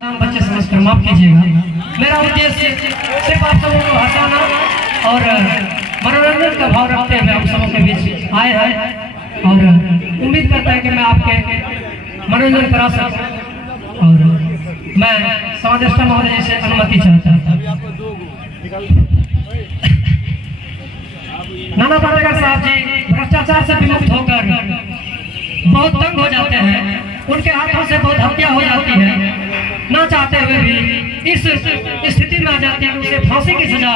बच्चे समझकर माफ कीजिएगा। मेरा उद्देश्य सिर्फ आप सबों को हंसाना और मनोरंजन का भाव रखते हुए आप सबों के बीच आए हैं और उम्मीद करता है कि मैं आपके मनोरंजन करा सकूं और मैं समादेष्टा महोदय से अनुमति चाहता था। नाना पाटेकर साहब जी भ्रष्टाचार से विमुक्त होकर बहुत तंग हो जाते हैं, उनके हाथों से बहुत हत्या हो जाती है, ना चाहते हुए भी इस स्थिति में आ जाती है, उसे फांसी की सजा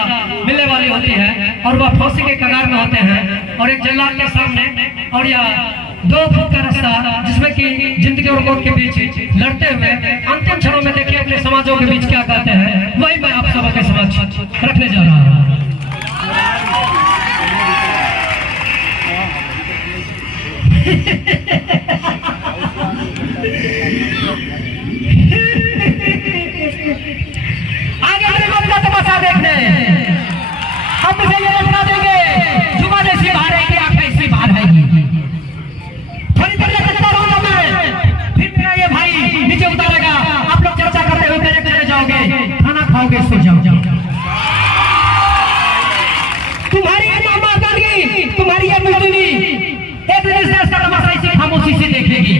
मिलने वाली होती है और वह फांसी के कगार में होते हैं और एक जल्लाद के सामने और या 2 फुट का रास्ता जिसमें कि जिंदगी और मौत के बीच लड़ते हुए अंतिम क्षणों में देखिए अपने समाजों के बीच क्या कहते हैं, वही मैं आप सबके समक्ष रखने जा रहा हूँ। आगे मेरे का तमाशा देखने हम मुझे ये बता देंगे जुबान ऐसी बाहर आएगी, आंखें ऐसी बाहर आएगी। थोड़ी देर तक रहूंगा मैं, फिर मेरा ये भाई नीचे उतारेगा, आप लोग चर्चा करते हुए मेरे चले जाओगे, खाना खाओगे, सो जाओ। तुम्हारी ये मामागंदगी, तुम्हारी ये मजदूरी एक दिन इस देश का तमाशा इसी खामोशी से देखेगी।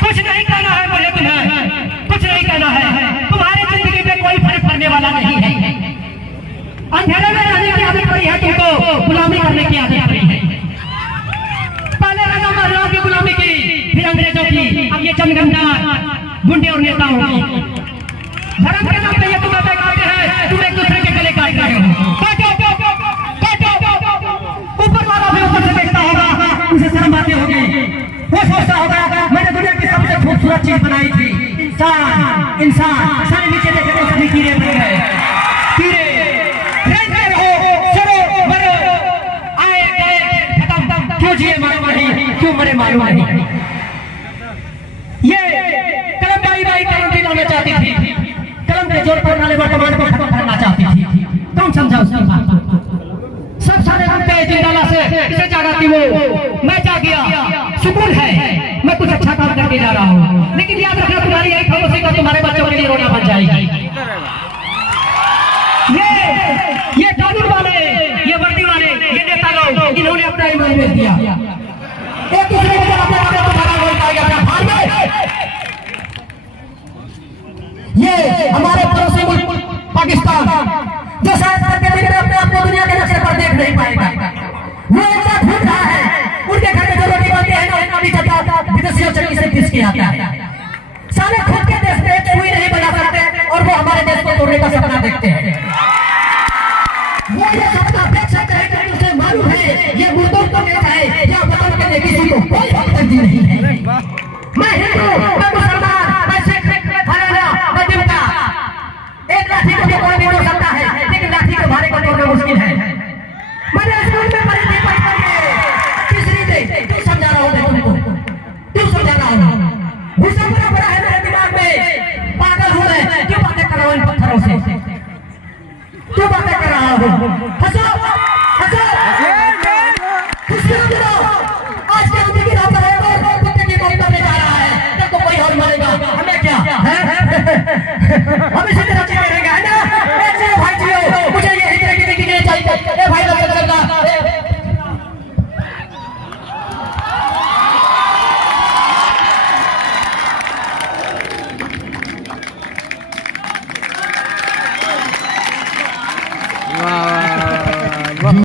कुछ नहीं कहना है मुझे तुम्हें, कुछ नहीं कहना है, तुम्हारी जिंदगी में कोई फर्क पड़ने वाला नहीं है। अंधेरे में रहने की आदत पड़ी है तुमको, गुलामी करने की आदत पड़ी है। पहले राजा महाराजाओं की गुलामी की, फिर अंग्रेजों की, अब ये चमगंदा गुंडे और नेताओं की। धर्म के नाम पे ये तुम्हें बेकाते हैं, तुम एक दूसरे के गले काट रहे हो। ऊपर वाला भी ऊपर से देखता होगा, उसे शर्म आती होगी, वो सोचता होगा मैंने दुनिया की सबसे खूबसूरत चीज बनाई थी, इंसान। इंसान सारे नीचे देखे तो सभी कीड़े बन गए, कीड़े आए गए खत्म, क्यों जिए मालूम नहीं, क्यों मरे मालूम नहीं। ये कलम बाई कलम दिलाना चाहती थी, कलम के जोर पर नाले वर्तमान को खत्म करना चाहती थी। कौन समझा उसकी बात को? सब सारे बनते जिंदाला से इसे जागाती वो, मैं जा गया, सुकून है, मैं कुछ अच्छा काम करके जा रहा हूँ, लेकिन याद रखना तुम्हारी यही खामोशी का तुम्हारे बच्चों के लिए रोना बन जाएगी। ये कानून वाले, ये वर्दी वाले, ये नेता लोग, इन्होंने अपना ईमान बेच दिया। एक दूसरे को अपने तुम्हारा रोल पाएगा अपना भार में। ये हमारे पड़ोसी मुल्क पाकिस्तान जो शायद करके अपने आप को दुनिया के नक्शे पर देख नहीं पाएगा, वो ऐसा ढूंढ रहा है। उनके घर में जो रोटी बनती है ना, उनका भी चलता विदेशियों चक्की से किसके आता है। साले खुद के देश में कोई नहीं बना सकते और वो हमारे देश को तोड़ने का सपना देखते हैं। वो ये सपना देख सकते हैं कि उसे मालूम है ये मुर्दों को देश है, या वतन के लिए किसी को कोई तरजीह नहीं है। मैं हिंदू, मैं मुसलमान, मैं सिख, फलाना, मैं देवता, एक लाठी को कोई नहीं तोड़ सकता है, लेकिन लाठी को भारे को तोड़ना मुश्किल है। मैंने स्कूल में पढ़ी थी बचपन में, तीसरी से क्यों समझा रहा हूँ मैं तुमको, क्यों समझा रहा हूँ? गुस्सा पूरा पड़ा है मेरे दिमाग में, पागल हूँ मैं, क्यों बातें कर रहा हूँ इन पत्थरों से, क्यों बातें कर रहा हूँ? हंसो, हंसो, खुशी करो। आज के अंदर की रात है, कुत्ते की मौत करने जा रहा है, तब तो कोई और मरेगा, हमें क्या है? हम इसी तरह चलते रहेंगे, है ना? ऐसे भाई जियो, मुझे ये इस तरह की जिंदगी नहीं चाहिए। ए भाई लोग चलता वाह।